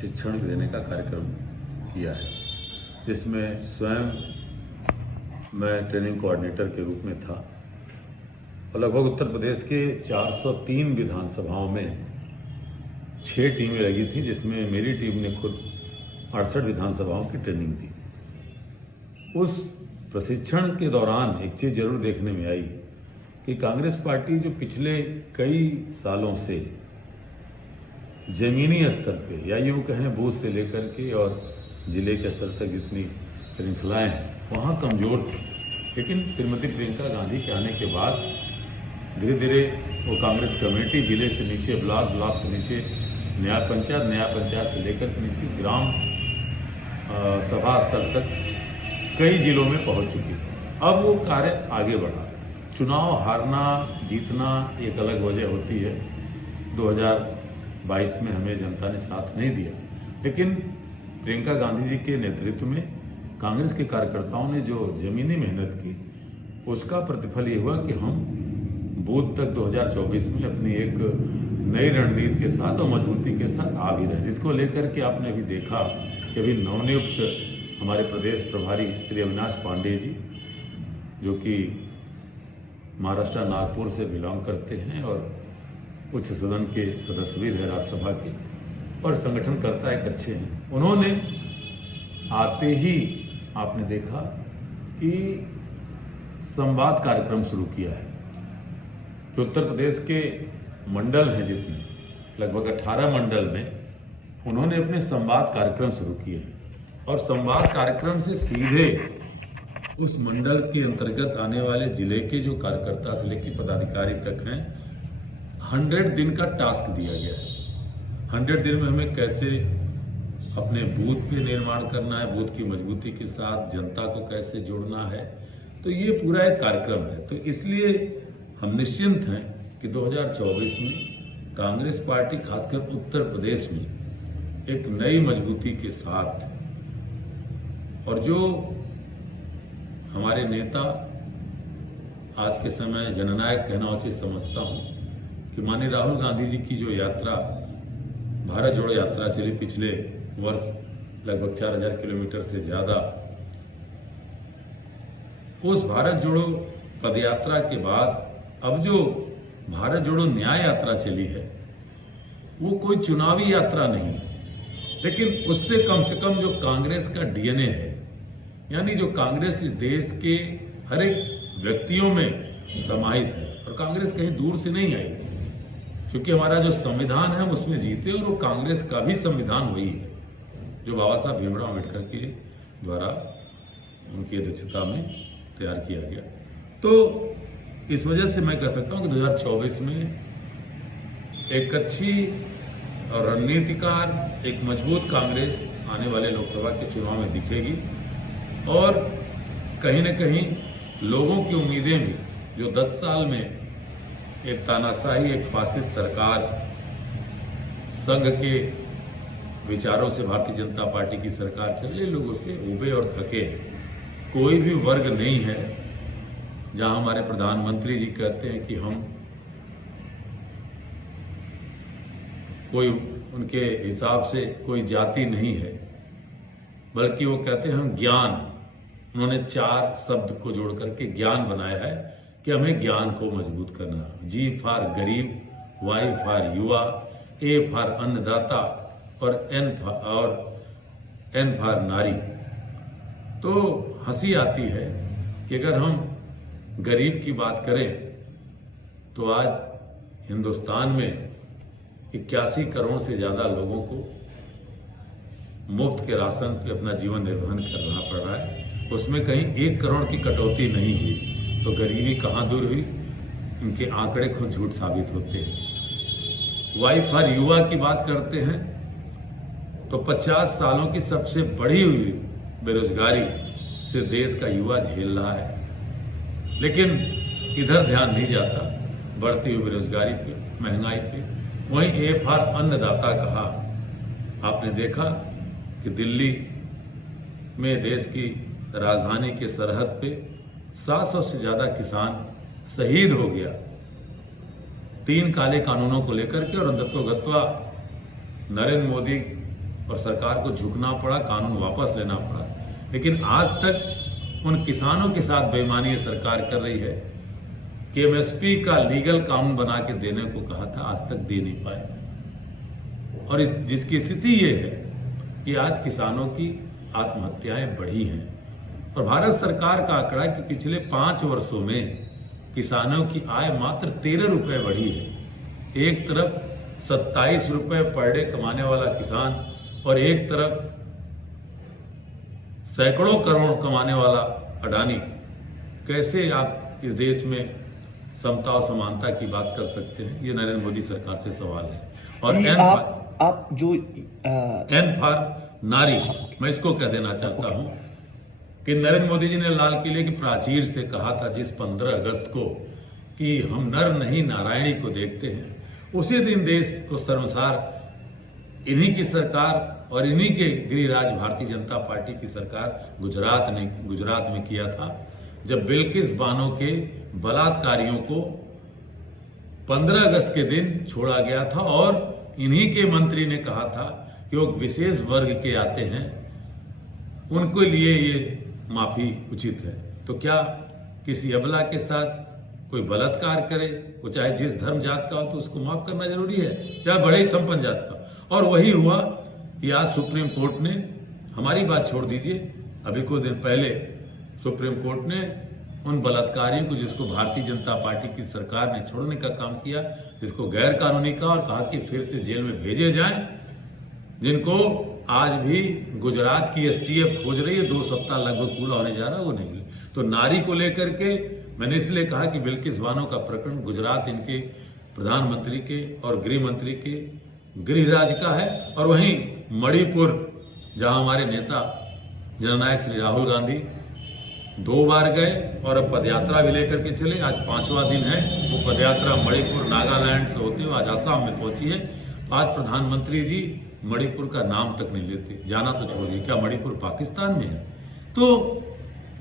शिक्षण देने का कार्यक्रम किया है, जिसमें स्वयं मैं ट्रेनिंग कोऑर्डिनेटर के रूप में था और लगभग उत्तर प्रदेश के 403 विधानसभाओं में 6 टीमें लगी थी, जिसमें मेरी टीम ने खुद 68 विधानसभाओं की ट्रेनिंग दी। उस प्रशिक्षण के दौरान एक चीज़ जरूर देखने में आई कि कांग्रेस पार्टी जो पिछले कई सालों से जमीनी स्तर पे या यूँ कहें बूथ से लेकर के और जिले के स्तर तक जितनी श्रृंखलाएं हैं वहाँ कमज़ोर थी, लेकिन श्रीमती प्रियंका गांधी के आने के बाद धीरे धीरे वो कांग्रेस कमेटी जिले से नीचे ब्लॉक से नीचे न्याय पंचायत से लेकर के नीचे ग्राम सभा स्तर तक कई जिलों में पहुंच चुकी थी। अब वो कार्य आगे बढ़ा। चुनाव हारना जीतना एक अलग वजह होती है। 2022 में हमें जनता ने साथ नहीं दिया, लेकिन प्रियंका गांधी जी के नेतृत्व में कांग्रेस के कार्यकर्ताओं ने जो जमीनी मेहनत की उसका प्रतिफल ये हुआ कि हम बूथ तक 2024 में अपनी एक नई रणनीति के साथ और मजबूती के साथ आ भी रहे, जिसको लेकर के आपने अभी देखा कि अभी नवनियुक्त हमारे प्रदेश प्रभारी श्री अविनाश पांडे जी, जो कि महाराष्ट्र नागपुर से बिलोंग करते हैं और उच्च सदन के सदस्य भी रहे राज्यसभा के और संगठनकर्ता एक अच्छे हैं, उन्होंने आते ही आपने देखा कि संवाद कार्यक्रम शुरू किया है। जो उत्तर प्रदेश के मंडल हैं जितने लगभग 18 मंडल में उन्होंने अपने संवाद कार्यक्रम शुरू किए हैं और संवाद कार्यक्रम से सीधे उस मंडल के अंतर्गत आने वाले जिले के जो कार्यकर्ता से लेकर पदाधिकारी तक हैं 100 दिन का टास्क दिया गया है। 100 दिन में हमें कैसे अपने बूथ पे निर्माण करना है, बूथ की मजबूती के साथ जनता को कैसे जोड़ना है, तो ये पूरा एक कार्यक्रम है। तो इसलिए हम निश्चिंत हैं कि 2024 में कांग्रेस पार्टी खासकर उत्तर प्रदेश में एक नई मजबूती के साथ और जो हमारे नेता आज के समय जननायक कहना उचित समझता हूं कि माननीय राहुल गांधी जी की जो यात्रा भारत जोड़ो यात्रा चली पिछले वर्ष लगभग 4000 किलोमीटर से ज्यादा, उस भारत जोड़ो पदयात्रा के बाद अब जो भारत जोड़ो न्याय यात्रा चली है वो कोई चुनावी यात्रा नहीं, लेकिन उससे कम से कम जो कांग्रेस का डीएनए है, यानी जो कांग्रेस इस देश के हर एक व्यक्तियों में समाहित है और कांग्रेस कहीं दूर से नहीं आई, क्योंकि हमारा जो संविधान है हम उसमें जीते और वो कांग्रेस का भी संविधान वही है जो बाबा साहब भीमराव अम्बेडकर के द्वारा उनकी अध्यक्षता में तैयार किया गया। तो इस वजह से मैं कह सकता हूं कि 2024 में एक अच्छी और रणनीतिकार एक मजबूत कांग्रेस आने वाले लोकसभा के चुनाव में दिखेगी और कहीं न कहीं लोगों की उम्मीदें भी जो 10 साल में एक तानाशाही एक फासिस्ट सरकार संघ के विचारों से भारतीय जनता पार्टी की सरकार चल रही, लोगों से उबे और थके। कोई भी वर्ग नहीं है जहां हमारे प्रधानमंत्री जी कहते हैं कि हम कोई उनके हिसाब से कोई जाति नहीं है, बल्कि वो कहते हैं हम ज्ञान, उन्होंने 4 शब्द को जोड़ करके ज्ञान बनाया है कि हमें ज्ञान को मजबूत करना। जी फॉर गरीब, वाई फॉर युवा, ए फॉर अन्नदाता और एन फॉर नारी। तो हंसी आती है कि अगर हम गरीब की बात करें तो आज हिंदुस्तान में 81 करोड़ से ज्यादा लोगों को मुफ्त के राशन पे अपना जीवन निर्वहन करना पड़ रहा है, उसमें कहीं 1 करोड़ की कटौती नहीं हुई, तो गरीबी कहाँ दूर हुई? इनके आंकड़े खुद झूठ साबित होते हैं। वाई फॉर युवा की बात करते हैं तो 50 सालों की सबसे बढ़ी हुई बेरोजगारी से देश का युवा झेल रहा है, लेकिन इधर ध्यान नहीं जाता बढ़ती हुई बेरोजगारी पे, महंगाई पे। वहीं ए फॉर अन्नदाता कहा, आपने देखा कि दिल्ली में देश की राजधानी के सरहद पे 700 से ज्यादा किसान शहीद हो गया 3 काले कानूनों को लेकर के, और अंधत्वगत्वा नरेंद्र मोदी और सरकार को झुकना पड़ा, कानून वापस लेना पड़ा। लेकिन आज तक उन किसानों के साथ बेईमानी सरकार कर रही है कि एमएसपी का लीगल कानून बना के देने को कहा था, आज तक दे नहीं पाए। और जिसकी स्थिति ये है कि आज किसानों की आत्महत्याएं बढ़ी हैं। और भारत सरकार का आंकड़ा है कि पिछले 5 वर्षों में किसानों की आय मात्र 13 रुपए बढ़ी है। एक तरफ 27 रुपए पर डे कमाने वाला किसान और एक तरफ सैकड़ों करोड़ कमाने वाला अडानी, कैसे आप इस देश में समता और समानता की बात कर सकते हैं? ये नरेंद्र मोदी सरकार से सवाल है। और आप जो एन फॉर नारी, मैं इसको कह देना चाहता हूं कि नरेंद्र मोदी जी ने लाल किले की प्राचीर से कहा था जिस 15 अगस्त को कि हम नर नहीं नारायणी को देखते हैं, उसी दिन देश को शर्मसार इन्हीं की सरकार और इन्हीं के गृहराज भारतीय जनता पार्टी की सरकार गुजरात में किया था, जब बिल्किस बानो के बलात्कारियों को 15 अगस्त के दिन छोड़ा गया था। और इन्हीं के मंत्री ने कहा था कि वो विशेष वर्ग के आते हैं, उनके लिए ये माफी उचित है। तो क्या किसी अबला के साथ कोई बलात्कार करे, वो चाहे जिस धर्म जात का हो, तो उसको माफ करना जरूरी है, चाहे बड़े ही संपन्न जात का। और वही हुआ कि आज सुप्रीम कोर्ट ने, हमारी बात छोड़ दीजिए, अभी कुछ दिन पहले सुप्रीम कोर्ट ने उन बलात्कारियों को, जिसको भारतीय जनता पार्टी की सरकार ने छोड़ने का काम किया, जिसको गैर कानूनी कहा, और कहा कि फिर से जेल में भेजे जाएं, जिनको आज भी गुजरात की एसटीएफ खोज रही है, 2 सप्ताह लगभग पूरा होने जा रहा है, वो नहीं मिले। तो नारी को लेकर के मैंने इसलिए कहा कि बिल्किस बानो का प्रकरण गुजरात इनके प्रधानमंत्री के और गृह मंत्री के गृह राज्य का है। और वहीं मणिपुर, जहां हमारे नेता जननायक श्री राहुल गांधी 2 बार गए और अब पदयात्रा भी लेकर के चले, आज 5वां दिन है। वो पदयात्रा मणिपुर नागालैंड से होते हुए आज आसाम में पहुंची है। तो आज प्रधानमंत्री जी मणिपुर का नाम तक नहीं लेते, जाना तो छोड़िए, क्या मणिपुर पाकिस्तान में है? तो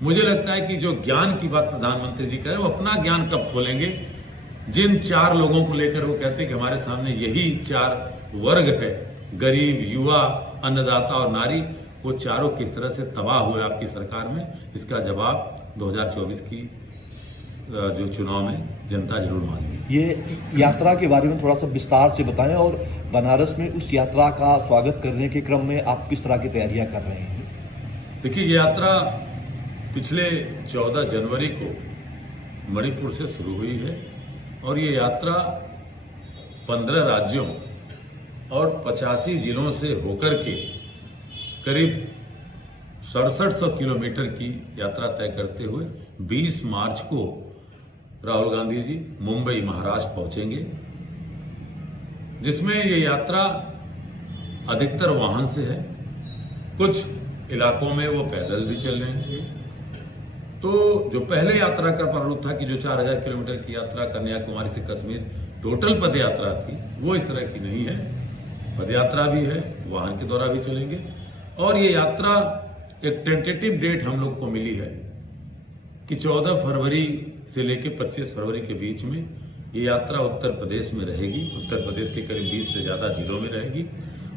मुझे लगता है कि जो ज्ञान की बात प्रधानमंत्री जी कह रहे हैं, वो अपना ज्ञान कब खोलेंगे? जिन 4 लोगों को लेकर वो कहते हैं कि हमारे सामने यही 4 वर्ग है, गरीब, युवा, अन्नदाता और नारी, वो चारों किस तरह से तबाह हुए आपकी सरकार में, इसका जवाब 2024 की जो चुनाव में जनता जरूर मांगेगी। ये यात्रा के बारे में थोड़ा सा विस्तार से बताएं, और बनारस में उस यात्रा का स्वागत करने के क्रम में आप किस तरह की तैयारियां कर रहे हैं? देखिए, ये यात्रा पिछले 14 जनवरी को मणिपुर से शुरू हुई है और ये यात्रा 15 राज्यों और 85 जिलों से होकर के करीब 6700 किलोमीटर की यात्रा तय करते हुए 20 मार्च को राहुल गांधी जी मुंबई महाराष्ट्र पहुंचेंगे, जिसमें ये यात्रा अधिकतर वाहन से है, कुछ इलाकों में वो पैदल भी चल रहे हैं। तो जो पहले यात्रा का प्रारूप था कि जो 4000 किलोमीटर की यात्रा कन्याकुमारी से कश्मीर टोटल पद यात्रा थी, वो इस तरह की नहीं है। पद यात्रा भी है, वाहन के द्वारा भी चलेंगे। और ये यात्रा एक टेंटेटिव डेट हम लोग को मिली है कि 14 फरवरी से लेकर 25 फरवरी के बीच में ये यात्रा उत्तर प्रदेश में रहेगी। उत्तर प्रदेश के करीब 20 से ज़्यादा जिलों में रहेगी।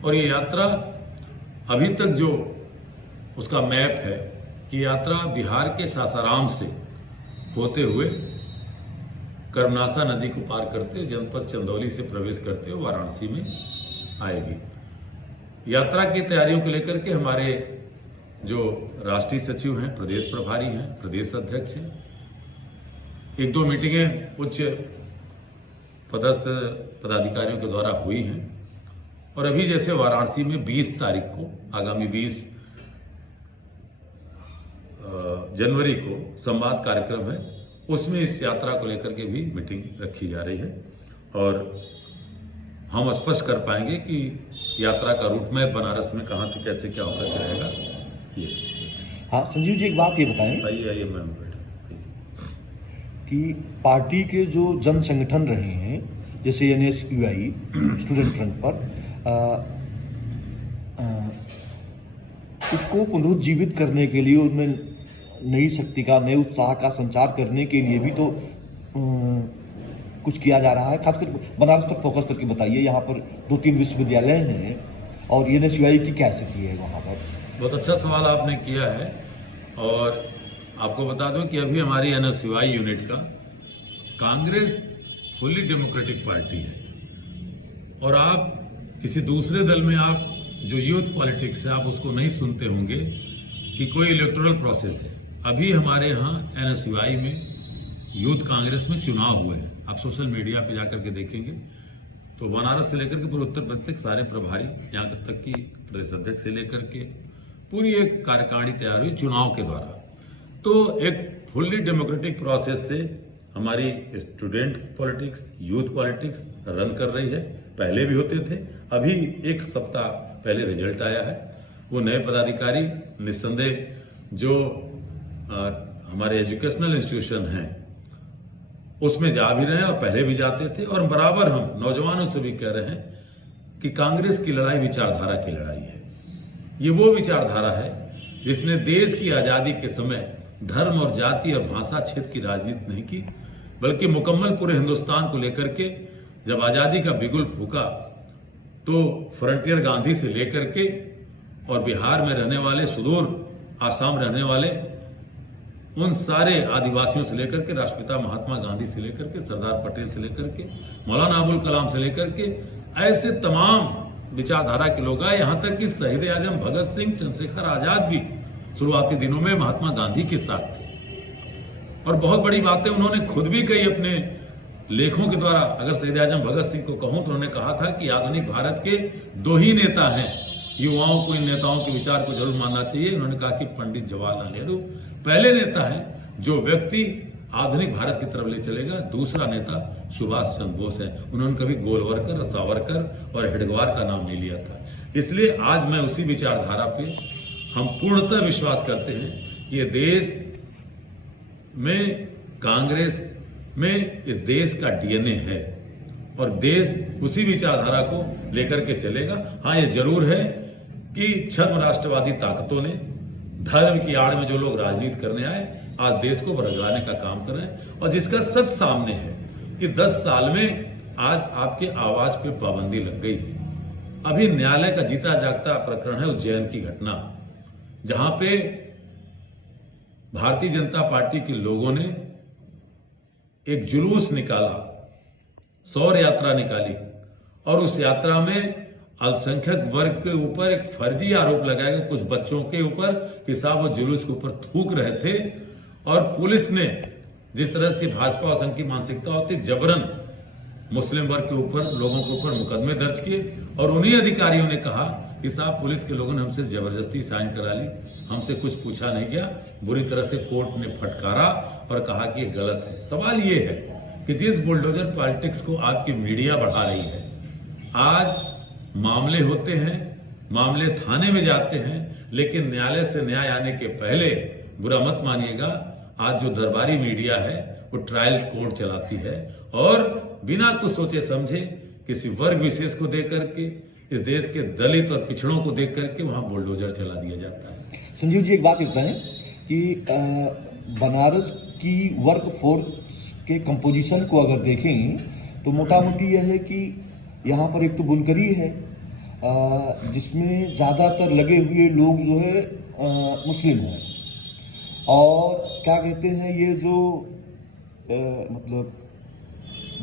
और ये यात्रा अभी तक जो उसका मैप है कि यात्रा बिहार के सासाराम से होते हुए कर्मनासा नदी को पार करते जनपद चंदौली से प्रवेश करते हुए वाराणसी में आएगी। यात्रा की तैयारियों को लेकर के हमारे जो राष्ट्रीय सचिव हैं, प्रदेश प्रभारी हैं, प्रदेश अध्यक्ष हैं, 1-2 मीटिंगें उच्च पदस्थ पदाधिकारियों के द्वारा हुई हैं। और अभी जैसे वाराणसी में 20 तारीख को, आगामी 20 जनवरी को संवाद कार्यक्रम है, उसमें इस यात्रा को लेकर के भी मीटिंग रखी जा रही है और हम स्पष्ट कर पाएंगे कि यात्रा का रूट मैप बनारस में कहां से कैसे क्या होकर के रहेगा। ये हाँ संजीव जी, एक बात ये बताएं। आइए मैम, कि पार्टी के जो जन संगठन रहे हैं, जैसे NSUI स्टूडेंट फ्रंट पर, उसको पुनरुज्जीवित करने के लिए, उनमें नई शक्ति का, नए उत्साह का संचार करने के लिए भी तो कुछ किया जा रहा है। खासकर बनारस पर फोकस करके बताइए। यहाँ पर 2-3 विश्वविद्यालय हैं और एनएसयूआई की क्या स्थिति है वहाँ पर? बहुत अच्छा सवाल आपने किया है। और आपको बता दूं कि अभी हमारी एनएसयूआई यूनिट का कांग्रेस फुल्ली डेमोक्रेटिक पार्टी है। और आप किसी दूसरे दल में आप जो यूथ पॉलिटिक्स है आप उसको नहीं सुनते होंगे कि कोई इलेक्टोरल प्रोसेस है। अभी हमारे यहाँ एनएसयूआई में यूथ कांग्रेस में चुनाव हुए हैं। आप सोशल मीडिया पे जाकर के देखेंगे तो बनारस से लेकर के पूरे उत्तर प्रदेश तक सारे प्रभारी, यहाँ तक कि प्रदेश अध्यक्ष से लेकर के पूरी एक कार्यकारिणी तैयार हुई चुनाव के द्वारा। तो एक फुल्ली डेमोक्रेटिक प्रोसेस से हमारी student politics, youth politics run कर रही है। पहले भी होते थे, अभी एक सप्ताह पहले रिजल्ट आया है। वो नए पदाधिकारी निस्संदेह जो हमारे एजुकेशनल इंस्टीट्यूशन हैं उसमें जा भी रहे हैं और पहले भी जाते थे। और बराबर हम नौजवानों से भी कह रहे हैं कि कांग्रेस की लड़ाई विचारधारा की लड़ाई है। ये वो विचारधारा है जिसने देश की आजादी के समय धर्म और जाति और भाषा क्षेत्र की राजनीति नहीं की, बल्कि मुकम्मल पूरे हिंदुस्तान को लेकर के जब आजादी का बिगुल फूका तो फ्रंटियर गांधी से लेकर के और बिहार में रहने वाले, सुदूर आसाम रहने वाले उन सारे आदिवासियों से लेकर के राष्ट्रपिता महात्मा गांधी से लेकर के सरदार पटेल से लेकर के मौलाना अबुल कलाम से लेकर के ऐसे तमाम विचारधारा के लोग आए। यहाँ तक कि शहीद आजम भगत सिंह, चंद्रशेखर आजाद भी शुरुआती दिनों में महात्मा गांधी के साथ थे। और बहुत बड़ी बातें उन्होंने खुद भी कही अपने लेखों के द्वारा। अगर शहीद आजम भगत सिंह को कहूं तो उन्होंने कहा था कि आधुनिक भारत के दो ही नेता हैं, युवाओं को इन नेताओं के विचार को जरूर मानना चाहिए। उन्होंने कहा कि पंडित जवाहरलाल नेहरू पहले नेता हैं जो व्यक्ति आधुनिक भारत की तरफ ले चलेगा। दूसरा नेता सुभाष चंद्र बोस है। उन्होंने कभी गोलवरकर, सावरकर और हेडगवार का नाम नहीं लिया था। इसलिए आज मैं उसी विचारधारा पे हम पूर्णतः विश्वास करते हैं कि ये देश में कांग्रेस में इस देश का डीएनए है और देश उसी विचारधारा को लेकर के चलेगा। हाँ, ये जरूर है कि छद्म राष्ट्रवादी ताकतों ने, धर्म की आड़ में जो लोग राजनीति करने आए, आज देश को भड़काने का काम कर रहे हैं। और जिसका सच सामने है कि 10 साल में आज आपके आवाज पे पाबंदी लग गई है। अभी न्यायालय का जीता जागता प्रकरण है उज्जैन की घटना, जहां पे भारतीय जनता पार्टी के लोगों ने एक जुलूस निकाला, सौर यात्रा निकाली और उस यात्रा में अल्पसंख्यक वर्ग के ऊपर एक फर्जी आरोप लगाया गया कुछ बच्चों के ऊपर कि साहब वो जुलूस के ऊपर थूक रहे थे। और पुलिस ने जिस तरह से भाजपा और संघ की मानसिकता होती, जबरन मुस्लिम वर्ग के ऊपर, लोगों के ऊपर मुकदमे दर्ज किए। और उन्हीं अधिकारियों ने कहा कि साहब पुलिस के लोगों ने हमसे जबरदस्ती साइन करा ली, हमसे कुछ पूछा नहीं गया। बुरी तरह से कोर्ट ने फटकारा और कहा कि ये गलत है। सवाल ये है कि जिस बुलडोजर पॉलिटिक्स को आपकी मीडिया बढ़ा रही है, आज मामले होते हैं, मामले थाने में जाते हैं, लेकिन न्यायालय से न्याय आने के पहले, बुरा मत मानिएगा, आज जो दरबारी मीडिया है वो ट्रायल कोर्ट चलाती है और बिना कुछ सोचे समझे किसी वर्ग विशेष को देख करके, इस देश के दलित और पिछड़ों को देख करके वहां बुलडोजर चला दिया जाता है। संजीव जी, एक बात बताएं कि बनारस की वर्क फोर्स के कंपोजिशन को अगर देखें तो मोटा मोटी यह है कि यहाँ पर एक तो बुनकरी है जिसमें ज़्यादातर लगे हुए लोग जो है मुस्लिम हैं, और क्या कहते हैं, ये जो मतलब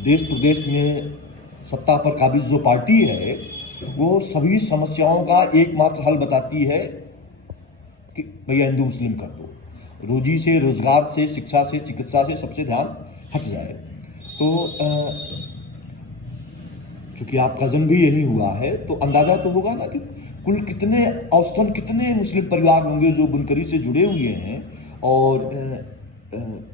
देश प्रदेश में सत्ता पर काबिज जो पार्टी है वो सभी समस्याओं का एकमात्र हल बताती है कि भैया हिंदू मुस्लिम कर दो, रोजी से, रोजगार से, शिक्षा से, चिकित्सा से सबसे ध्यान हट जाए। तो चूंकि आपका जन्म भी यही हुआ है तो अंदाजा तो होगा ना कि कुल कितने, औसतन कितने मुस्लिम परिवार होंगे जो बुनकरी से जुड़े हुए हैं और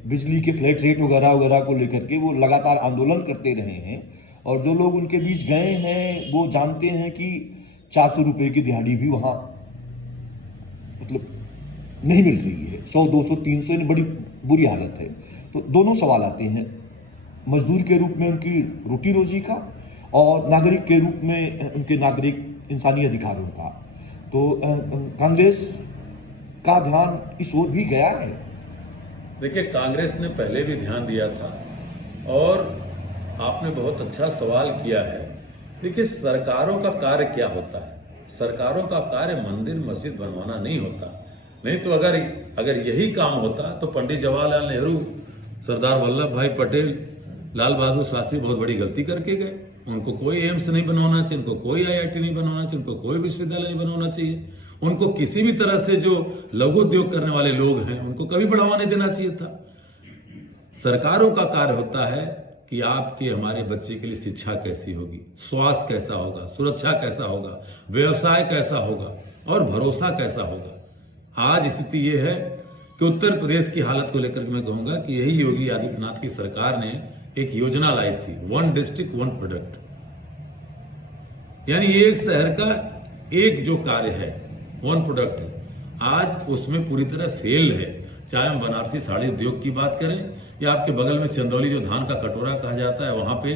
बिजली के फ्लैट रेट वगैरह वगैरह को लेकर के वो लगातार आंदोलन करते रहे हैं। और जो लोग उनके बीच गए हैं वो जानते हैं कि 400 रुपये की दिहाड़ी भी वहाँ मतलब नहीं मिल रही है, 100, 200, 300 बड़ी बुरी हालत है। तो दोनों सवाल आते हैं, मजदूर के रूप में उनकी रोटी रोजी का और नागरिक के रूप में उनके नागरिक इंसानी अधिकारों का। तो कांग्रेस का ध्यान इस ओर भी गया है। देखिए, कांग्रेस ने पहले भी ध्यान दिया था और आपने बहुत अच्छा सवाल किया है। देखिए, सरकारों का कार्य क्या होता है? सरकारों का कार्य मंदिर मस्जिद बनवाना नहीं होता। नहीं तो अगर यही काम होता तो पंडित जवाहरलाल नेहरू, सरदार वल्लभ भाई पटेल, लाल बहादुर शास्त्री बहुत बड़ी गलती करके गए। उनको कोई एम्स नहीं बनवाना चाहिए, उनको कोई IIT नहीं बनवाना चाहिए, उनको कोई विश्वविद्यालय नहीं बनवाना चाहिए। उनको किसी भी तरह से जो लघु उद्योग करने वाले लोग हैं उनको कभी बढ़ावा नहीं देना चाहिए था। सरकारों का कार्य होता है कि आपके हमारे बच्चे के लिए शिक्षा कैसी होगी, स्वास्थ्य कैसा होगा, सुरक्षा कैसा होगा, व्यवसाय कैसा होगा और भरोसा कैसा होगा। आज स्थिति ये है कि उत्तर प्रदेश की हालत को लेकर मैं कहूंगा कि यही योगी आदित्यनाथ की सरकार ने एक योजना लाई थी, 1 डिस्ट्रिक्ट 1 प्रोडक्ट, यानी एक शहर का एक जो कार्य है 1 प्रोडक्ट है, आज उसमें पूरी तरह फेल है। चाहे हम बनारसी साड़ी उद्योग की बात करें या आपके बगल में चंदौली जो धान का कटोरा कहा जाता है वहां पे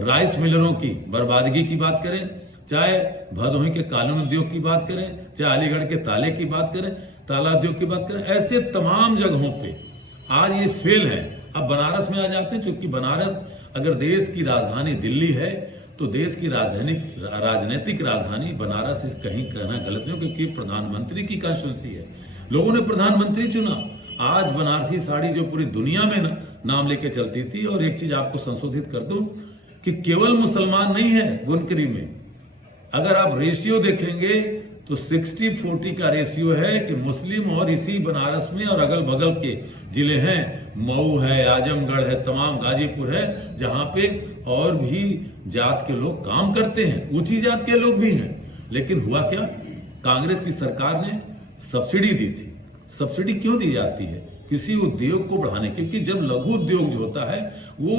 राइस मिलरों की बर्बादगी की बात करें, चाहे भदोही के कालीन उद्योग की बात करें, चाहे अलीगढ़ के ताले की बात करें, ताला उद्योग की बात करें, ऐसे तमाम जगहों पे आज ये फेल है। अब बनारस में आ जाते हैं, चूंकि बनारस अगर देश की राजधानी दिल्ली है तो देश की राजनीतिक राजधानी बनारस इस कहीं कहना गलत नहीं, क्योंकि प्रधानमंत्री की कॉन्स्टिट्यूंसी है, लोगों ने प्रधानमंत्री चुना। आज बनारसी साड़ी जो पूरी दुनिया में नाम लेके चलती थी। और एक चीज आपको संशोधित कर दूं कि केवल मुसलमान नहीं है बुनकरी में, अगर आप रेशियो देखेंगे तो 60-40 का रेशियो है कि मुस्लिम और इसी बनारस में और अगल बगल के जिले हैं, मऊ है, आजमगढ़ है, तमाम गाजीपुर है, जहां पे और भी जात के लोग काम करते हैं, ऊंची जात के लोग भी हैं। लेकिन हुआ क्या, कांग्रेस की सरकार ने सब्सिडी दी थी। सब्सिडी क्यों दी जाती है? किसी उद्योग को बढ़ाने, क्योंकि जब लघु उद्योग जो होता है वो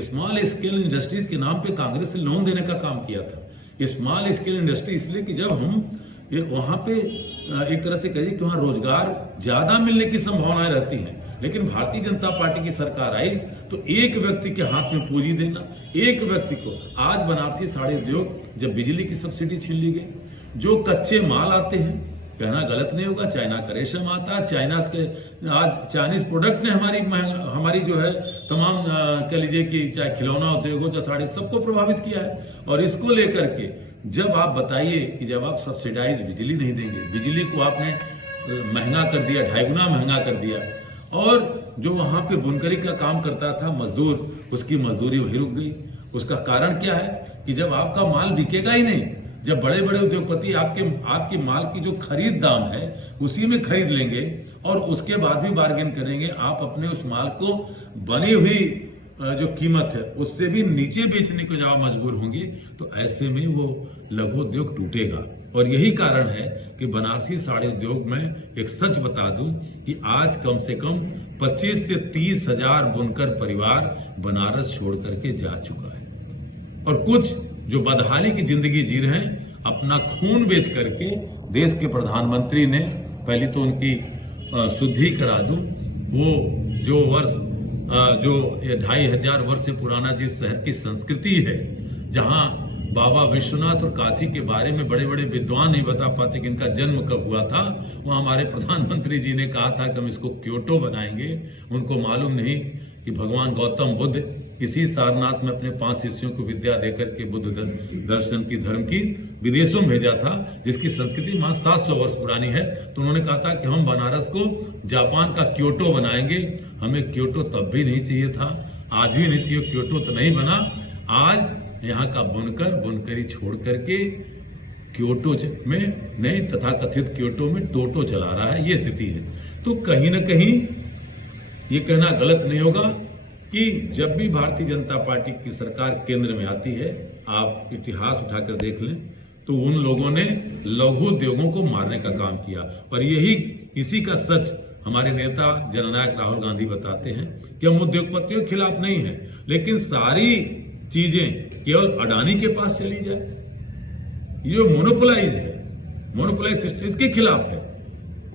स्मॉल स्केल इंडस्ट्रीज के नाम पे कांग्रेस ने लोन देने का काम किया था। स्मॉल स्केल इंडस्ट्री इसलिए कि जब हम वहां पे एक तरह से कहिए कि वहां रोजगार ज्यादा मिलने की संभावनाएं रहती हैं। लेकिन भारतीय जनता पार्टी की सरकार आई तो एक व्यक्ति के हाथ में पूंजी देना, एक व्यक्ति को, आज बनारसी साड़ी उद्योग जब बिजली की सब्सिडी छीन ली गई, जो कच्चे माल आते हैं, कहना गलत नहीं होगा, चाइना का रेशम आता है, चाइना के आज चाइनीज प्रोडक्ट ने हमारी जो है तमाम कह लीजिए कि चाहे खिलौना उद्योग हो चाहे साड़ी, सबको प्रभावित किया है। और इसको लेकर के जब आप बताइए कि जब आप सब्सिडाइज बिजली नहीं देंगे, बिजली को आपने महंगा कर दिया, 2.5 गुना महंगा कर दिया, और जो वहां पे बुनकरी का काम करता था मजदूर, उसकी मजदूरी वहीं रुक गई। उसका कारण क्या है कि जब आपका माल बिकेगा ही नहीं, जब बड़े बड़े उद्योगपति आपके माल की जो खरीद दाम है उसी में खरीद लेंगे और उसके बाद भी बार्गेन करेंगे, आप अपने उस माल को बनी हुई जो कीमत है उससे भी नीचे बेचने को जब मजबूर होंगे, तो ऐसे में वो लघु उद्योग टूटेगा। और यही कारण है कि बनारसी साड़ी उद्योग में एक सच बता दूं कि आज कम से कम 25 से 30 हजार बुनकर परिवार बनारस छोड़ करके जा चुका है। और कुछ जो बदहाली की जिंदगी जी रहे हैं, अपना खून बेच करके देश के प्रधानमंत्री ने, पहले तो उनकी शुद्धि करा दूं, वो जो वर्ष जो 2500 वर्ष से पुराना जिस शहर की संस्कृति है, जहां बाबा विश्वनाथ और काशी के बारे में बड़े बड़े विद्वान नहीं बता पाते कि इनका जन्म कब हुआ था, वहां हमारे प्रधानमंत्री जी ने कहा था कि हम इसको क्योटो बनाएंगे। उनको मालूम नहीं कि भगवान गौतम बुद्ध इसी सारनाथ में अपने 5 शिष्यों को विद्या देकर के बुद्ध दर्शन की, धर्म की विदेशों में भेजा था, जिसकी संस्कृति वहां 700 वर्ष पुरानी है। तो उन्होंने कहा था कि हम बनारस को जापान का क्योटो बनाएंगे। हमें क्योटो तब भी नहीं चाहिए था, आज भी नहीं चाहिए, क्योटो तो नहीं बना। आज यहाँ का बुनकरी छोड़ करके क्योटो में नहीं, तथाकथित क्योटो में टोटो चला रहा है, ये स्थिति है। तो कहीं ना कहीं ये कहना गलत नहीं होगा कि जब भी भारतीय जनता पार्टी की सरकार केंद्र में आती है, आप इतिहास उठाकर देख लें, तो उन लोगों ने लघु उद्योगों को मारने का काम किया। और इसी का सच हमारे नेता जननायक राहुल गांधी बताते हैं कि हम उद्योगपतियों के खिलाफ नहीं है, लेकिन सारी चीजें केवल अडानी के पास चली जाए, ये मोनोपोलाइज है, मोनोपोलाइज सिस्टम, इसके खिलाफ है।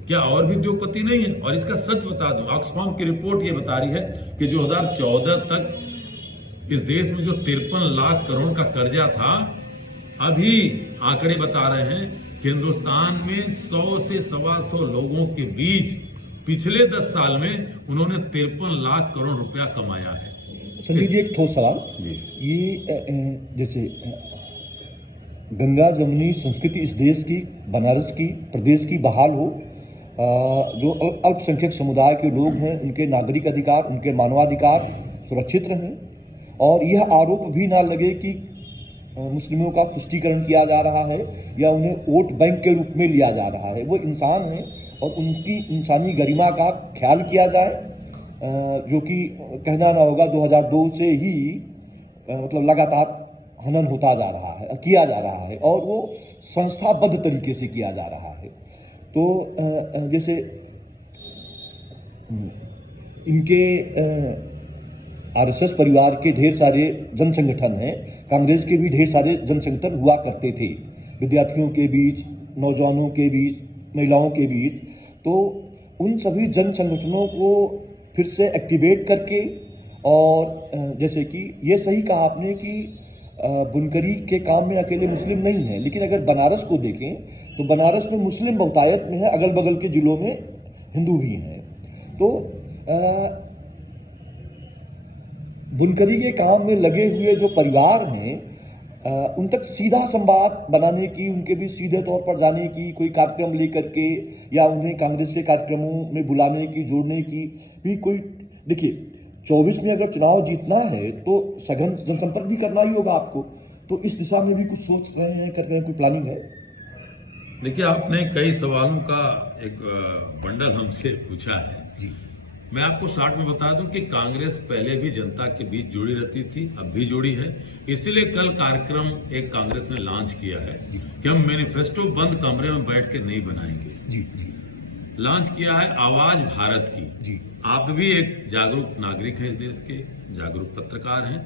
क्या और भी उद्योगपति नहीं है? और इसका सच बता दूं, ऑक्सफाम की रिपोर्ट ये बता रही है कि 2014 तक इस देश में जो 53 लाख करोड़ का कर्जा था, अभी आंकड़े बता रहे हैं कि हिंदुस्तान में 100 से 125 लोगों के बीच पिछले 10 साल में उन्होंने 53 लाख करोड़ रुपया कमाया है। संदीप जी, एक ठोस सवाल, ये जैसे गंगा जमुनी संस्कृति इस देश की, बनारस की, प्रदेश की बहाल हो। जो अल्पसंख्यक समुदाय के लोग हैं उनके नागरिक अधिकार, उनके मानवाधिकार सुरक्षित रहें। और यह आरोप भी ना लगे कि मुस्लिमों का तुष्टीकरण किया जा रहा है या उन्हें वोट बैंक के रूप में लिया जा रहा है। वो इंसान हैं और उनकी इंसानी गरिमा का ख्याल किया जाए, जो कि कहना ना होगा 2002 से ही मतलब लगातार हनन होता जा रहा है, किया जा रहा है और वो संस्थाबद्ध तरीके से किया जा रहा है। तो जैसे इनके आरएसएस परिवार के ढेर सारे जन संगठन हैं, कांग्रेस के भी ढेर सारे जन संगठन हुआ करते थे, विद्यार्थियों के बीच, नौजवानों के बीच, महिलाओं के बीच। तो उन सभी जन संगठनों को फिर से एक्टिवेट करके, और जैसे कि ये सही कहा आपने कि बुनकरी के काम में अकेले मुस्लिम नहीं है, लेकिन अगर बनारस को देखें तो बनारस में मुस्लिम बहुतायत में है, अगल बगल के जिलों में हिंदू भी हैं। तो बुनकरी के काम में लगे हुए जो परिवार हैं, उन तक सीधा संवाद बनाने की, उनके भी सीधे तौर पर जाने की, कोई कार्यक्रम लेकर के या उन्हें कांग्रेस के कार्यक्रमों में बुलाने की, जोड़ने की भी कोई, देखिए 24 में अगर चुनाव जीतना है तो सघन जनसंपर्क भी करना ही होगा आपको। तो इस दिशा में भी कुछ सोच रहे हैं, कर रहे हैं, कोई प्लानिंग है? देखिए, आपने कई सवालों का एक बंडल हमसे पूछा है जी। मैं आपको शॉर्ट में बता दूं कि कांग्रेस पहले भी जनता के बीच जुड़ी रहती थी, अब भी जुड़ी है। इसीलिए कल कार्यक्रम एक कांग्रेस ने लॉन्च किया है कि हम मैनिफेस्टो बंद कमरे में बैठ के नहीं बनाएंगे। जी जी। लॉन्च किया है आवाज भारत की। जी। आप भी एक जागरूक नागरिक हैं, इस देश के जागरूक पत्रकार हैं।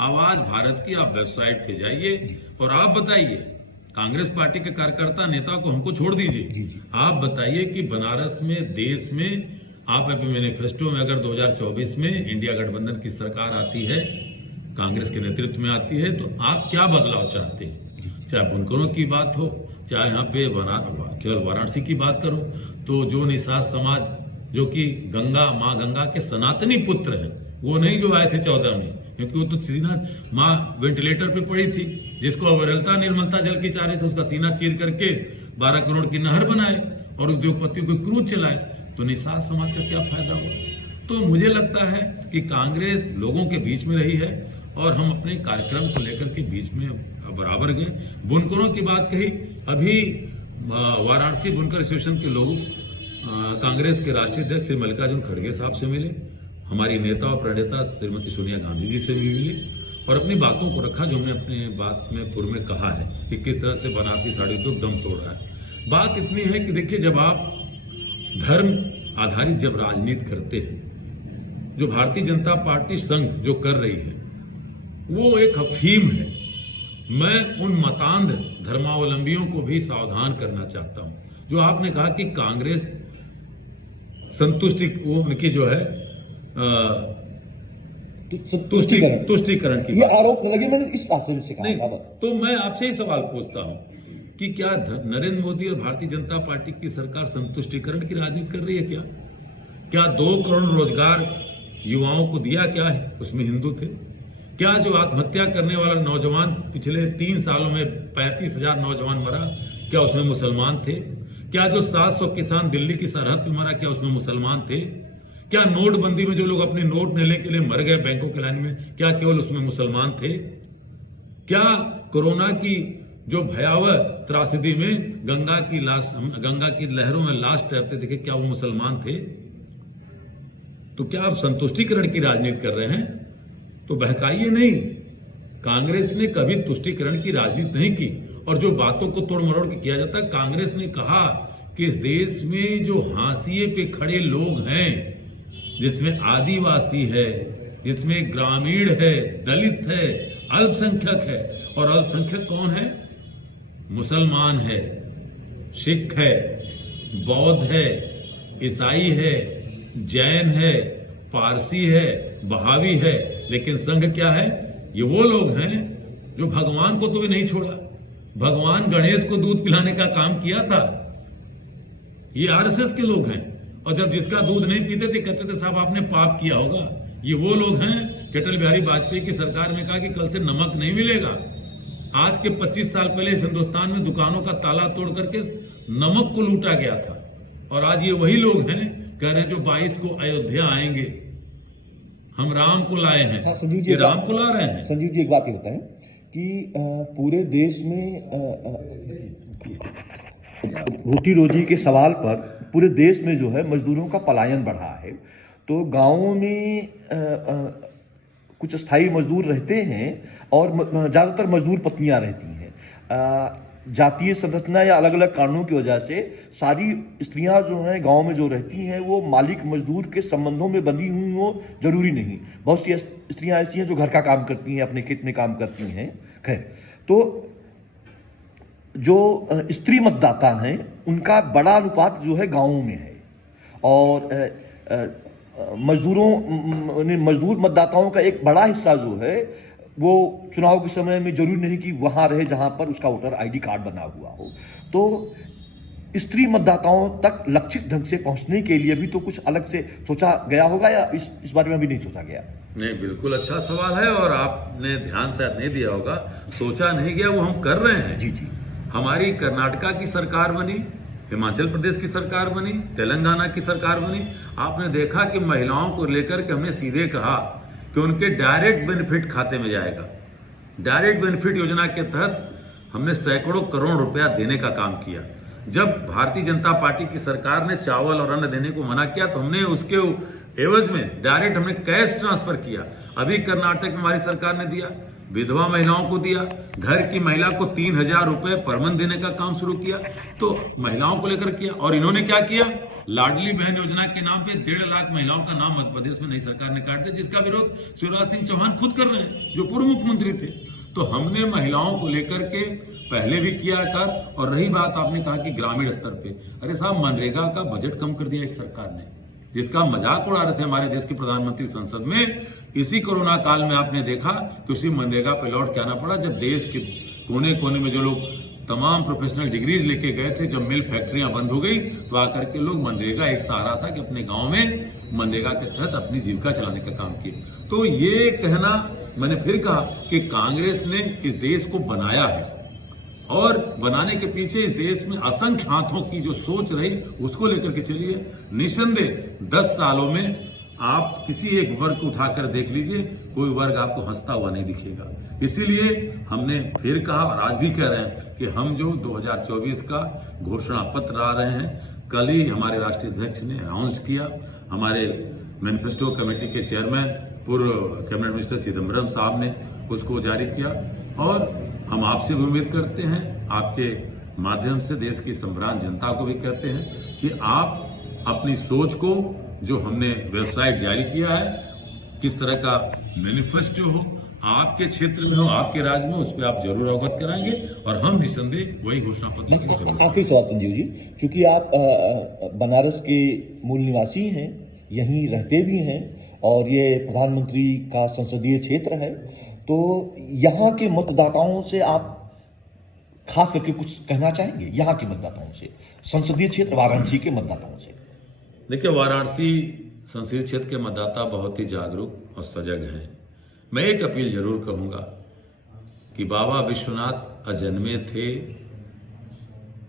आवाज भारत की आप वेबसाइट पे जाइए और आप बताइए, कांग्रेस पार्टी के कार्यकर्ता नेता को हमको छोड़ दीजिए, आप बताइए कि बनारस में, देश में, आप अपने मैनिफेस्टो में अगर 2024 में इंडिया गठबंधन की सरकार आती है, कांग्रेस के नेतृत्व में आती है, तो आप क्या बदलाव चाहते हैं? चाहे बुनकरों की बात हो, चाहे यहाँ पे केवल वाराणसी की बात करो, तो जो निषाद समाज, जो कि माँ गंगा के सनातनी पुत्र हैं, वो नहीं जो आए थे 14 में, क्योंकि वो तो सीना माँ वेंटिलेटर पे पड़ी थी, जिसको अविरलता निर्मलता जल की चाह रहे थे, उसका सीना चीर करके 12 करोड़ की नहर बनाए और उद्योगपतियों को क्रूज चलाए, तो निषाद समाज का क्या फायदा हुआ? तो मुझे लगता है कि कांग्रेस लोगों के बीच में रही है और हम अपने कार्यक्रम को लेकर के बीच में बराबर गए। बुनकरों की बात कही, अभी वाराणसी बुनकर एसोसिएशन के लोग कांग्रेस के राष्ट्रीय अध्यक्ष श्री मल्लिकार्जुन खड़गे साहब से मिले, हमारी नेता और प्रणेता श्रीमती सोनिया गांधी जी से भी मिली और अपनी बातों को रखा, जो हमने अपने बात में पूर्व में कहा है कि किस तरह से बनारसी साड़ी उद्योग दम तोड़ रहा है। बात इतनी है कि देखिए, जब आप धर्म आधारित जब राजनीति करते हैं, जो भारतीय जनता पार्टी संघ जो कर रही है, वो एक अफीम है। मैं उन मतांध धर्मावलंबियों को भी सावधान करना चाहता हूं, जो आपने कहा कि कांग्रेस संतुष्टि, वो उनकी जो है तुष्टीकरण की, ये आरोप लगे, मैंने इस बात से कहा। तो मैं आपसे ही सवाल पूछता हूं कि क्या नरेंद्र मोदी और भारतीय जनता पार्टी की सरकार संतुष्टीकरण की राजनीति कर रही है? क्या 2 करोड़ रोजगार युवाओं को दिया? क्या है उसमें हिंदू थे? क्या जो आत्महत्या करने वाला नौजवान पिछले 3 सालों में 35,000 नौजवान मरा, क्या उसमें मुसलमान थे? क्या जो 700 किसान दिल्ली की सरहद पर मरा, क्या उसमें मुसलमान थे? क्या नोटबंदी में जो लोग अपने नोट लेने के लिए मर गए बैंकों के लाइन में, क्या केवल उसमें मुसलमान थे? क्या कोरोना की जो भयावह त्रासदी में गंगा की लहरों में लाश तैरते दिखे, क्या वो मुसलमान थे? तो क्या आप संतुष्टीकरण की राजनीति कर रहे हैं? तो बहकाइए नहीं। कांग्रेस ने कभी तुष्टीकरण की राजनीति नहीं की, और जो बातों को तोड़ मरोड़ के किया जाता है, कांग्रेस ने कहा कि इस देश में जो हाशिए पे खड़े लोग हैं, जिसमें आदिवासी है, जिसमें ग्रामीण है, दलित है, अल्पसंख्यक है, और अल्पसंख्यक कौन है? मुसलमान है, सिख है, बौद्ध है, ईसाई है, जैन है, पारसी है, बहावी है। लेकिन संघ क्या है? ये वो लोग हैं जो भगवान को तो भी नहीं छोड़ा, भगवान गणेश को दूध पिलाने का काम किया था। ये आरएसएस के लोग हैं, और जब जिसका दूध नहीं पीते थे, कहते थे साहब आपने पाप किया होगा। ये वो लोग हैं कि अटल बिहारी वाजपेयी की सरकार में कहा कि कल से नमक नहीं मिलेगा, आज के 25 साल पहले इस हिंदुस्तान में दुकानों का ताला तोड़ करके नमक को लूटा गया था, और आज ये वही लोग हैं कह रहे हैं जो 22 को अयोध्या आएंगे, हम राम को लाए हैं। हाँ, संजीव जी, ये राम को ला रहे हैं। संजीव जी एक बात ये बताएं कि पूरे देश में रोटी रोजी के सवाल पर पूरे देश में जो है मजदूरों का पलायन बढ़ा है, तो गांवों में कुछ स्थायी मजदूर रहते हैं और ज़्यादातर मजदूर पत्नियां रहती हैं। जातीय संरचना या अलग अलग कारणों की वजह से सारी स्त्रियां जो हैं गांव में जो रहती हैं वो मालिक मजदूर के संबंधों में बंधी हुई हो जरूरी नहीं। बहुत सी स्त्रियां ऐसी हैं जो घर का काम करती हैं, अपने खेत में काम करती हैं। खैर, तो जो स्त्री मतदाता हैं उनका बड़ा अनुपात जो है गाँवों में है, और मजदूर मतदाताओं का एक बड़ा हिस्सा जो है वो चुनाव के समय में जरूरी नहीं कि वहां रहे जहां पर उसका वोटर आईडी कार्ड बना हुआ हो। तो स्त्री मतदाताओं तक लक्षित ढंग से पहुंचने के लिए भी तो कुछ अलग से सोचा गया होगा, या इस बारे में अभी नहीं सोचा गया? नहीं, बिल्कुल अच्छा सवाल है, और आपने ध्यान शायद नहीं दिया होगा। सोचा नहीं गया, वो हम कर रहे हैं। जी जी। हमारी कर्नाटका की सरकार बनी, हिमाचल प्रदेश की सरकार बनी, तेलंगाना की सरकार बनी। आपने देखा कि महिलाओं को लेकर के हमने सीधे कहा कि उनके डायरेक्ट बेनिफिट खाते में जाएगा। डायरेक्ट बेनिफिट योजना के तहत हमने सैकड़ों करोड़ रुपया देने का काम किया। जब भारतीय जनता पार्टी की सरकार ने चावल और अन्न देने को मना किया तो हमने उसके एवज में डायरेक्ट हमने कैश ट्रांसफर किया। अभी कर्नाटक में हमारी सरकार ने दिया, विधवा महिलाओं को दिया, घर की महिला को 3,000 रुपए पर मंथ देने का काम शुरू किया। तो महिलाओं को लेकर किया। और इन्होंने क्या किया, लाडली बहन योजना के नाम पे 1.5 लाख महिलाओं का नाम मध्य प्रदेश में नई सरकार ने काट दिया, जिसका विरोध शिवराज सिंह चौहान खुद कर रहे हैं जो पूर्व मुख्यमंत्री थे। तो हमने महिलाओं को लेकर के पहले भी किया कर। और रही बात, आपने कहा कि ग्रामीण स्तर पे, अरे साहब, मनरेगा का बजट कम कर दिया इस सरकार ने, जिसका मजाक उड़ा रहे थे हमारे देश के प्रधानमंत्री संसद में। इसी कोरोना काल में आपने देखा कि उसी मनरेगा पे लौट के आना पड़ा, जब देश के कोने कोने में जो लोग तमाम प्रोफेशनल डिग्रीज लेके गए थे, जब मिल फैक्ट्रियां बंद हो गई तो आकर के लोग मनरेगा एक सहारा था कि अपने गांव में मनरेगा के तहत अपनी जीविका चलाने का काम किए। तो ये कहना, मैंने फिर कहा कि कांग्रेस ने इस देश को बनाया है, और बनाने के पीछे इस देश में असंख्य हाथों की जो सोच रही उसको लेकर के चलिए। निसंदेह 10 सालों में आप किसी एक वर्ग को उठाकर देख लीजिए, कोई वर्ग आपको हंसता हुआ नहीं दिखेगा। इसीलिए हमने फिर कहा और आज भी कह रहे हैं कि हम जो 2024 का घोषणा पत्र ला रहे हैं, कल ही हमारे राष्ट्रीय अध्यक्ष ने अनाउंस किया। हमारे मैनिफेस्टो कमेटी के चेयरमैन पूर्व कैबिनेट मिनिस्टर चिदम्बरम साहब ने उसको जारी किया, और हम आपसे भी उम्मीद करते हैं, आपके माध्यम से देश की संभ्रांत जनता को भी कहते हैं कि आप अपनी सोच को, जो हमने वेबसाइट जारी किया है, किस तरह का मैनिफेस्टो हो, आपके क्षेत्र में हो, आपके राज्य में, उस पर आप जरूर अवगत कराएंगे, और हम निसंदेह वही घोषणा पत्र। आखिरी सवाल संजीव जी, क्योंकि आप बनारस के मूल निवासी हैं, यहीं रहते भी हैं, और ये प्रधानमंत्री का संसदीय क्षेत्र है, तो यहाँ के मतदाताओं से आप खास करके कुछ कहना चाहेंगे? यहाँ के मतदाताओं से, संसदीय क्षेत्र वाराणसी के मतदाताओं से। देखिए, वाराणसी संसदीय क्षेत्र के मतदाता बहुत ही जागरूक और सजग हैं। मैं एक अपील जरूर कहूंगा कि बाबा विश्वनाथ अजन्मे थे,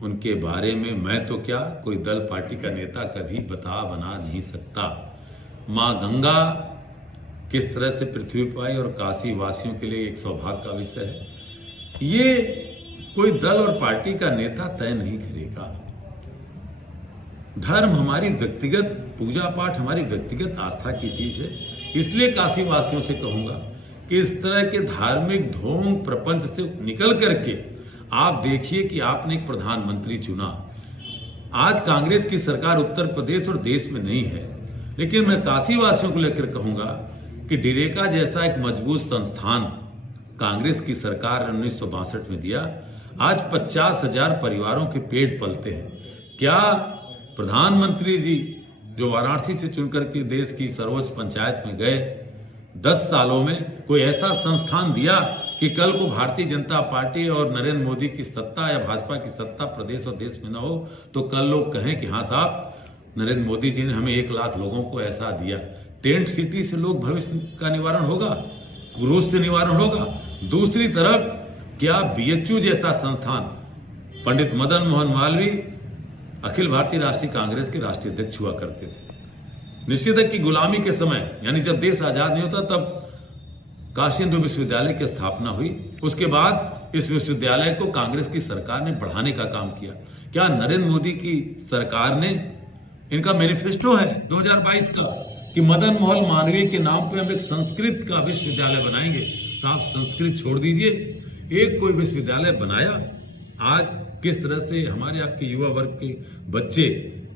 उनके बारे में मैं तो क्या, कोई दल पार्टी का नेता कभी बना नहीं सकता। माँ गंगा किस तरह से पृथ्वी पर आई और काशी वासियों के लिए एक सौभाग्य का विषय है, ये कोई दल और पार्टी का नेता तय नहीं करेगा। धर्म हमारी व्यक्तिगत पूजा पाठ, हमारी व्यक्तिगत आस्था की चीज है। इसलिए काशी वासियों से कहूंगा कि इस तरह के धार्मिक ढोंग प्रपंच से निकल करके आप देखिए कि आपने एक प्रधानमंत्री चुना। आज कांग्रेस की सरकार उत्तर प्रदेश और देश में नहीं है, लेकिन मैं काशी वासियों को लेकर कहूंगा कि डिरेका जैसा एक मजबूत संस्थान कांग्रेस की सरकार ने 1962 में दिया। आज 50,000 परिवारों के पेट पलते हैं। क्या प्रधानमंत्री जी जो वाराणसी से चुनकर के देश की सर्वोच्च पंचायत में गए, 10 सालों में कोई ऐसा संस्थान दिया कि कल को भारतीय जनता पार्टी और नरेंद्र मोदी की सत्ता या भाजपा की सत्ता प्रदेश और देश में न हो तो कल लोग कहें कि हाँ साहब, नरेंद्र मोदी जी ने हमें 1 लाख लोगों को ऐसा दिया। टेंट सिटी से लोग भविष्य का निवारण होगा, क्रोध से निवारण होगा। दूसरी तरफ क्या बीएचयू जैसा संस्थान पंडित मदन मोहन मालवीय अखिल भारतीय राष्ट्रीय कांग्रेस के राष्ट्रीय अध्यक्ष हुआ करते थे। निश्चित है कि गुलामी के समय, यानी जब देश आजाद नहीं होता, तब काशी हिंदू विश्वविद्यालय की स्थापना हुई। उसके बाद इस विश्वविद्यालय को कांग्रेस की सरकार ने बढ़ाने का काम किया। क्या नरेंद्र मोदी की सरकार ने, इनका मैनिफेस्टो है 2022 का कि मदन मोहन मालवीय के नाम पे हम एक संस्कृत का विश्वविद्यालय बनाएंगे। साहब, संस्कृत छोड़ दीजिए, एक कोई विश्वविद्यालय बनाया। आज किस तरह से हमारे आपके युवा वर्ग के बच्चे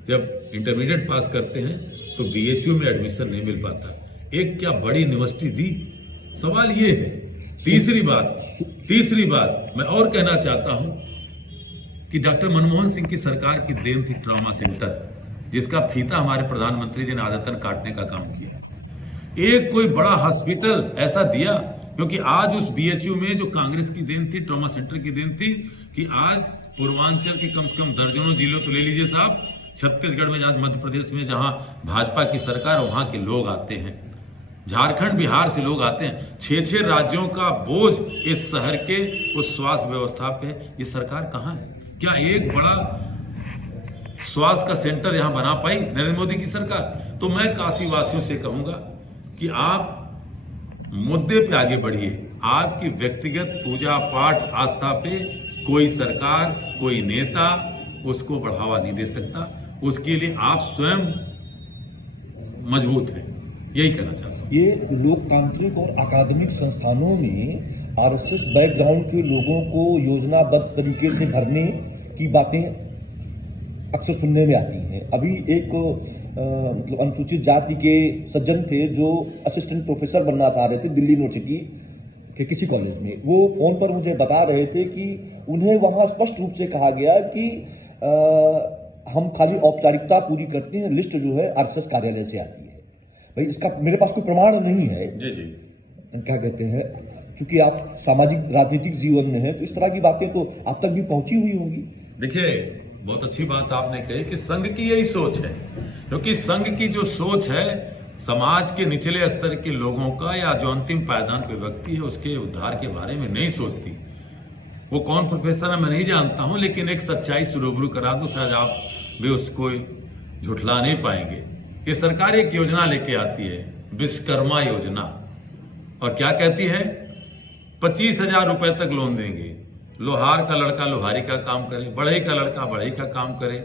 जब इंटरमीडिएट पास करते हैं तो बीएचयू में एडमिशन नहीं मिल पाता। एक क्या बड़ी यूनिवर्सिटी दी। सवाल ये है, तीसरी बात मैं और कहना चाहता हूं कि डॉक्टर मनमोहन सिंह की सरकार की देन थी ट्रॉमा सेंटर, जिसका फीता हमारे प्रधानमंत्री जी ने आदतन काटने का काम किया। एक कोई बड़ा हॉस्पिटल ऐसा दिया, क्योंकि आज उस बीएचयू में जो कांग्रेस की देन थी, ट्रॉमा सेंटर की देन थी, कि आज पूर्वांचल के कम से कम दर्जनों जिलों, तो ले लीजिए साहब, छत्तीसगढ़ में, आज मध्य प्रदेश में जहां भाजपा की सरकार, वहां के लोग आते हैं, झारखंड बिहार से लोग आते हैं। 6 राज्यों का बोझ इस शहर के उस स्वास्थ्य व्यवस्था पे। ये सरकार कहां है? क्या एक बड़ा स्वास्थ्य का सेंटर यहां बना पाई नरेंद्र मोदी की सरकार? तो मैं काशी वासियों से कहूंगा कि आप मुद्दे पे आगे बढ़िए। आपकी व्यक्तिगत पूजा पाठ आस्था पे कोई सरकार, कोई नेता उसको बढ़ावा नहीं दे सकता। उसके लिए आप स्वयं मजबूत हैं, यही कहना चाहता हूं। ये लोकतांत्रिक और अकादमिक संस्थानों में आरएसएस बैकग्राउंड के लोगों को योजनाबद्ध तरीके से भरने की बातें अक्सर सुनने में आती हैं। अभी एक मतलब अनुसूचित जाति के सज्जन थे जो असिस्टेंट प्रोफेसर बनना चाह रहे थे दिल्ली यूनिवर्सिटी के किसी कॉलेज में। वो फोन पर मुझे बता रहे थे कि उन्हें वहां स्पष्ट रूप से कहा गया कि हम खाली औपचारिकता पूरी करते हैं, लिस्ट जो है आरएसएस कार्यालय से आती है। भाई, इसका मेरे पास कोई प्रमाण नहीं है। जी। क्या कहते हैं, क्योंकि आप सामाजिक राजनीतिक जीवन में हैं, तो इस तरह की बातें तो आप तक भी पहुंची हुई होंगी। देखिए, बहुत अच्छी बात आपने कही कि संघ की यही सोच है, क्योंकि संघ की जो सोच है समाज के निचले स्तर के लोगों का, या जो अंतिम पायदान पे व्यक्ति है, उसके उद्धार के बारे में नहीं सोचती। वो कौन प्रोफेसर है मैं नहीं जानता हूं, लेकिन एक सच्चाई से रूबरू करा दो, शायद आप भी उसको झुठला नहीं पाएंगे। ये सरकार एक योजना लेके आती है, विश्वकर्मा योजना, और क्या कहती है? 25,000 रुपए तक लोन देंगे। लोहार का लड़का लोहारी का काम करे, बढ़ई का लड़का बढ़ई का काम करे,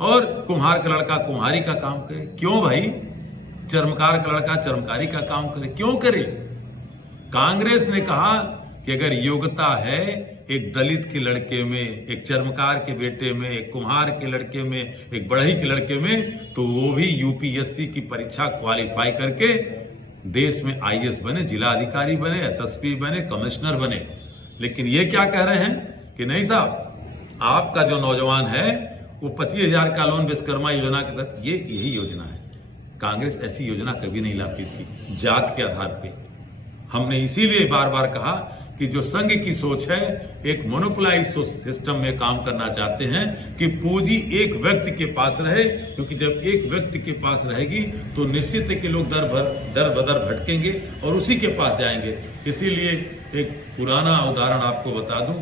और कुम्हार का लड़का कुम्हारी का काम करे। क्यों भाई? चर्मकार का लड़का चर्मकारी का काम करे, क्यों करे? कांग्रेस ने कहा कि अगर योग्यता है एक दलित के लड़के में, एक चर्मकार के बेटे में, एक कुम्हार के लड़के में, एक बढ़ई के लड़के में, तो वो भी यूपीएससी की परीक्षा क्वालिफाई करके देश में आईएएस बने, जिला अधिकारी बने, एसएसपी बने, कमिश्नर बने। लेकिन ये क्या कह रहे हैं कि नहीं साहब, आपका जो नौजवान है वो 25,000 का लोन विश्वकर्मा योजना के तहत, ये यही योजना है। कांग्रेस ऐसी योजना कभी नहीं लाती थी जात के आधार पे। हमने इसीलिए बार बार कहा कि जो संघ की सोच है, एक मोनोपोलाइज सिस्टम में काम करना चाहते हैं कि पूंजी एक व्यक्ति के पास रहे, क्योंकि जब एक व्यक्ति के पास रहेगी तो निश्चित है कि लोग दर बदर भटकेंगे और उसी के पास जाएंगे। इसीलिए एक पुराना उदाहरण आपको बता दूं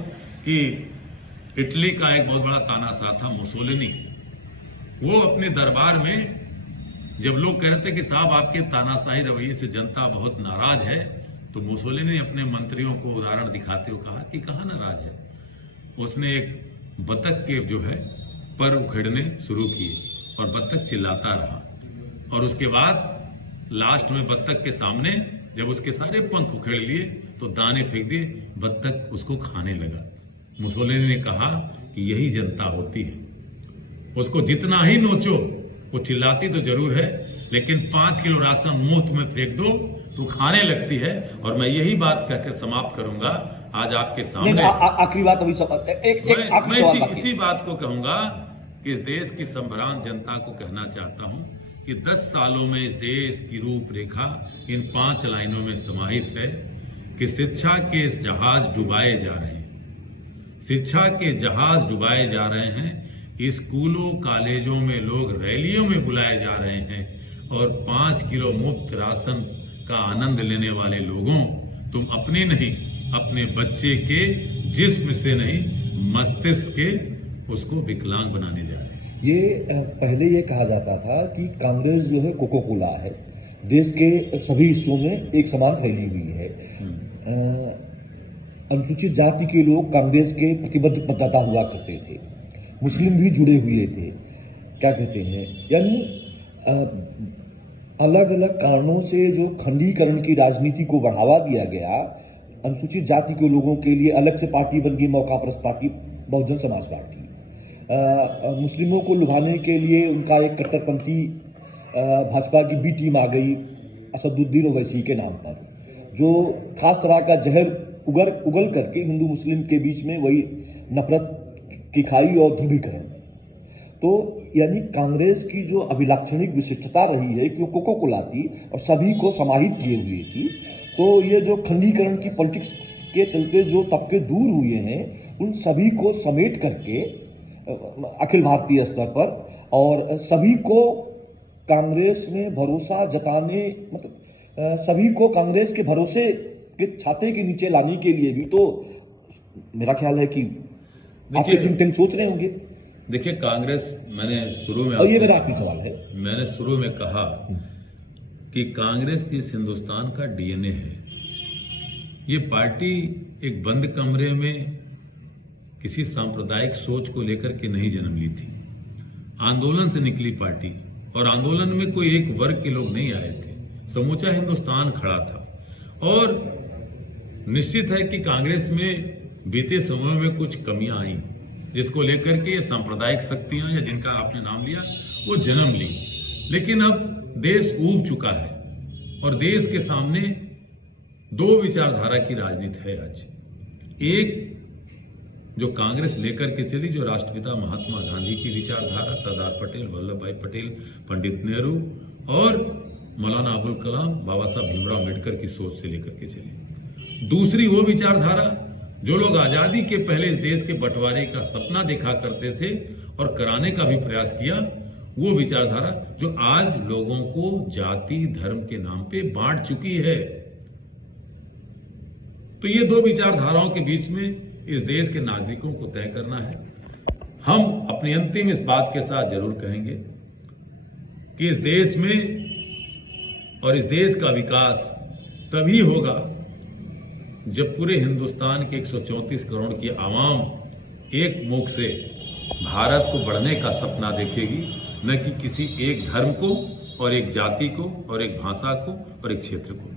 कि इटली का एक बहुत बड़ा तानाशाह था मुसोलिनी। वो अपने दरबार में जब लोग कह रहे थे कि साहब आपके तानाशाही रवैये से जनता बहुत नाराज है, तो मुसोलिनी ने अपने मंत्रियों को उदाहरण दिखाते हुए कहा कि कहाँ नाराज है। उसने एक बतख के जो है पर उखेड़ने शुरू किए और बतख चिल्लाता रहा, और उसके बाद लास्ट में बतख के सामने जब उसके सारे पंख उखेड़ लिए तो दाने फेंक दिए, बतख उसको खाने लगा। मुसोलिनी ने कहा कि यही जनता होती है, उसको जितना ही नोचो वो चिल्लाती तो जरूर है, लेकिन 5 किलो राशन मुफ्त में फेंक दो तो खाने लगती है। और मैं यही बात कहकर समाप्त करूंगा आज आपके सामने। आखिरी बात अभी मैं इसी बात को कहूंगा कि इस देश की संभ्रांत जनता को कहना चाहता हूं कि 10 सालों में इस देश की रूपरेखा इन 5 लाइनों में समाहित है कि शिक्षा के जहाज डुबाए जा रहे हैं, शिक्षा के जहाज डुबाए जा रहे हैं, स्कूलों कॉलेजों में लोग रैलियों में बुलाए जा रहे हैं, और 5 किलो मुफ्त राशन का आनंद लेने वाले लोगों, तुम अपने नहीं अपने बच्चे के जिस्म से नहीं मस्तिष्क के उसको विकलांग बनाने जा रहे हैं। ये पहले ये कहा जाता था कि कांग्रेस जो है कोको कोला है, देश के सभी हिस्सों में एक समान फैली हुई है। अनुसूचित जाति के लोग कांग्रेस के प्रतिबद्ध मतदाता हुआ करते थे, मुस्लिम भी जुड़े हुए थे। क्या कहते हैं, यानी अलग अलग कारणों से जो खंडीकरण की राजनीति को बढ़ावा दिया गया, अनुसूचित जाति के लोगों के लिए अलग से पार्टी बन गई, मौकापरस्त पार्टी बहुजन समाज पार्टी। मुस्लिमों को लुभाने के लिए उनका एक कट्टरपंथी भाजपा की बी टीम आ गई असदुद्दीन ओवैसी के नाम पर, जो खास तरह का जहर उगल करके हिंदू मुस्लिम के बीच में वही नफरत की खाई और ध्रुवीकरण। तो यानी कांग्रेस की जो अभिलाक्षणिक विशिष्टता रही है कि वो कोको कोला थी और सभी को समाहित किए हुए थी। तो ये जो खंडीकरण की पॉलिटिक्स के चलते जो तबके दूर हुए हैं, उन सभी को समेट करके अखिल भारतीय स्तर पर और सभी को कांग्रेस में भरोसा जताने, मतलब सभी को कांग्रेस के भरोसे के छाते के नीचे लाने के लिए भी तो मेरा ख्याल है कि आपके थिंक टैंक सोच रहे होंगे। देखिए, कांग्रेस, मैंने शुरू में, और ये मेरा आखिरी सवाल है, मैंने शुरू में कहा कि कांग्रेस इस हिंदुस्तान का डीएनए है। ये पार्टी एक बंद कमरे में किसी सांप्रदायिक सोच को लेकर के नहीं जन्म ली थी, आंदोलन से निकली पार्टी, और आंदोलन में कोई एक वर्ग के लोग नहीं आए थे, समूचा हिंदुस्तान खड़ा था। और निश्चित है कि कांग्रेस में बीते समय में कुछ कमियां आई, जिसको लेकर के ये सांप्रदायिक शक्तियां या जिनका आपने नाम लिया वो जन्म ली। लेकिन अब देश ऊब चुका है और देश के सामने दो विचारधारा की राजनीति है आज। एक जो कांग्रेस लेकर के चली, जो राष्ट्रपिता महात्मा गांधी की विचारधारा, सरदार पटेल, वल्लभ भाई पटेल, पंडित नेहरू और मौलाना अबुल कलाम, बाबा साहब भीमराव अम्बेडकर की सोच से लेकर के चली। दूसरी वो विचारधारा जो लोग आजादी के पहले इस देश के बंटवारे का सपना देखा करते थे और कराने का भी प्रयास किया, वो विचारधारा जो आज लोगों को जाति धर्म के नाम पे बांट चुकी है। तो ये दो विचारधाराओं के बीच में इस देश के नागरिकों को तय करना है। हम अपनी अंतिम इस बात के साथ जरूर कहेंगे कि इस देश में और इस देश का विकास तभी होगा जब पूरे हिंदुस्तान के 134 करोड़ की आवाम एक मुख से भारत को बढ़ने का सपना देखेगी, न कि किसी एक धर्म को और एक जाति को और एक भाषा को और एक क्षेत्र को।